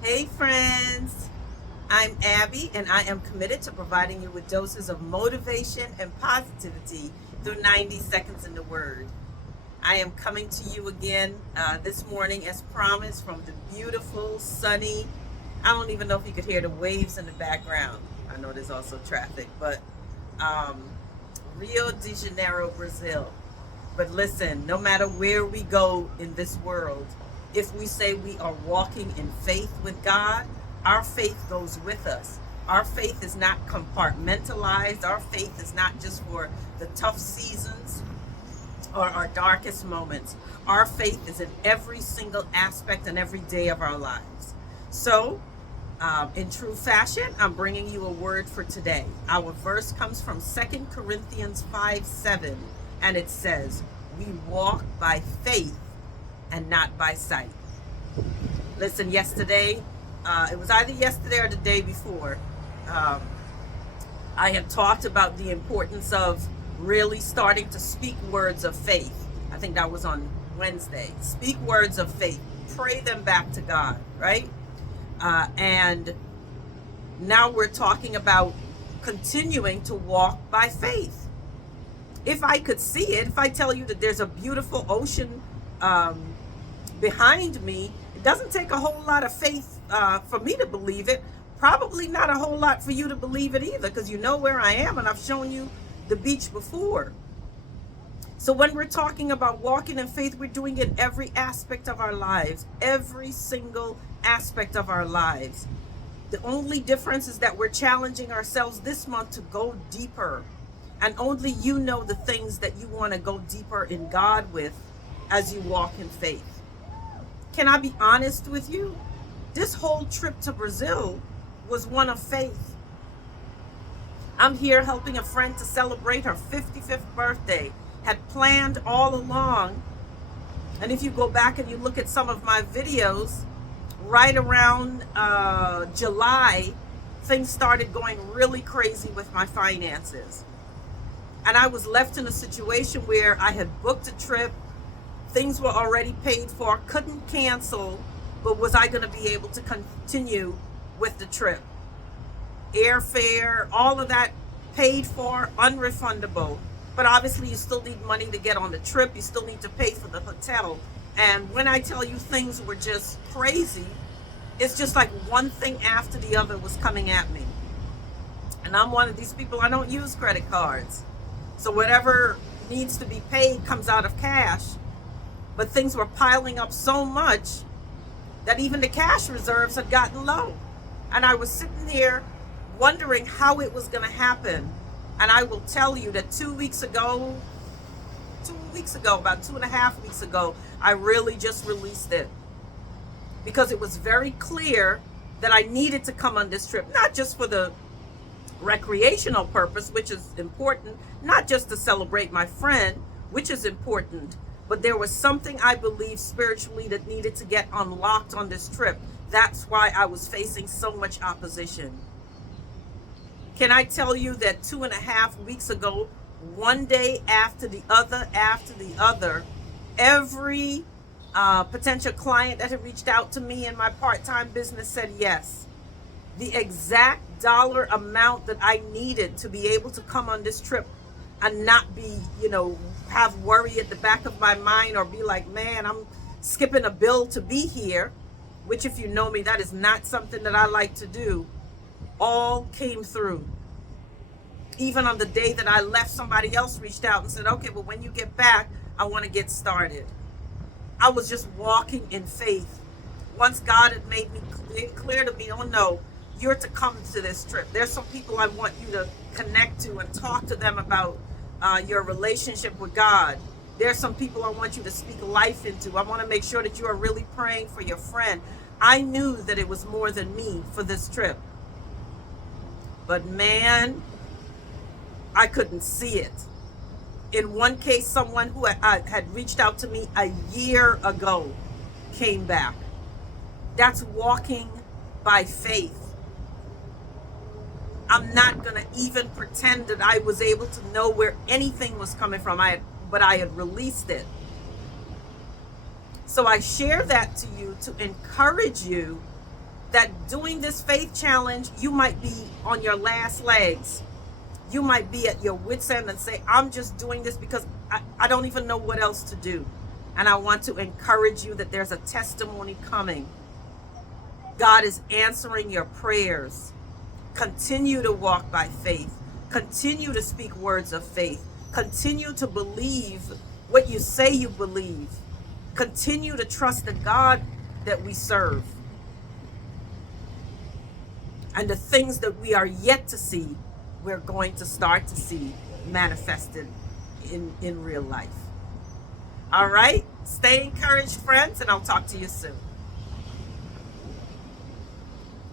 Hey, friends. I'm Abby, and I am committed to providing you with doses of motivation and positivity through 90 seconds in the Word. I am coming to you again this morning, as promised, from the beautiful, sunny. I don't even know if you could hear the waves in the background. I know there's also traffic, but um, Rio de Janeiro, Brazil. But listen, no matter where we go in this world, if we say we are walking in faith with God, our faith goes with us. Our faith is not compartmentalized. Our faith is not just for the tough seasons or our darkest moments. Our faith is in every single aspect and every day of our lives. So, in true fashion, I'm bringing you a word for today. Our verse comes from 2 Corinthians 5:7, and it says, "We walk by faith and not by sight." Listen, yesterday, it was either yesterday or the day before, um, I had talked about the importance of really starting to speak words of faith. I think that was on Wednesday. Speak words of faith, pray them back to God, right? And now we're talking about continuing to walk by faith. If I could see it, if I tell you that there's a beautiful ocean um, behind me, it doesn't take a whole lot of faith for me to believe it. Probably not a whole lot for you to believe it either, because you know where I am and I've shown you the beach before. So when we're talking about walking in faith, we're doing it every aspect of our lives, every single aspect of our lives. The only difference is that we're challenging ourselves this month to go deeper. And only you know the things that you want to go deeper in God with as you walk in faith. Can I be honest with you? This whole trip to Brazil was one of faith. I'm here helping a friend to celebrate her 55th birthday. Had planned all along. And if you go back and you look at some of my videos, right around July, things started going really crazy with my finances. And I was left in a situation where I had booked a trip, things were already paid for, couldn't cancel, but was I going to be able to continue with the trip? Airfare, all of that paid for, unrefundable. But obviously, you still need money to get on the trip, you still need to pay for the hotel. And when I tell you things were just crazy, it's just like one thing after the other was coming at me. And I'm one of these people, I don't use credit cards. So whatever needs to be paid comes out of cash. But things were piling up so much that even the cash reserves had gotten low. And I was sitting there wondering how it was going to happen. And I will tell you that 2 weeks ago, about 2.5 weeks ago, I really just released it. Because it was very clear that I needed to come on this trip, not just for the recreational purpose, which is important, not just to celebrate my friend, which is important, but there was something I believe spiritually that needed to get unlocked on this trip. That's why I was facing so much opposition. Can I tell you that 2.5 weeks ago, one day after the other, every potential client that had reached out to me in my part-time business said yes. The exact dollar amount that I needed to be able to come on this trip and not be, have worry at the back of my mind or be like, man, I'm skipping a bill to be here, which if you know me, that is not something that I like to do, all came through. Even on the day that I left, somebody else reached out and said, okay, well, when you get back, I want to get started. I was just walking in faith. Once God had made me clear to me, oh no, you're to come to this trip. There's some people I want you to connect to and talk to them about your relationship with God. There's some people I want you to speak life into. I want to make sure that you are really praying for your friend. I knew that it was more than me for this trip. But man, I couldn't see it. In one case, someone who had reached out to me a year ago came back. That's walking by faith. I'm not going to even pretend that I was able to know where anything was coming from, but I had released it. So I share that to you to encourage you that doing this faith challenge, you might be on your last legs. You might be at your wit's end and say, I'm just doing this because I don't even know what else to do. And I want to encourage you that there's a testimony coming. God is answering your prayers. Continue to walk by faith. Continue to speak words of faith. Continue to believe what you say you believe. Continue to trust the God that we serve. And the things that we are yet to see, we're going to start to see manifested in real life. All right? Stay encouraged, friends, and I'll talk to you soon.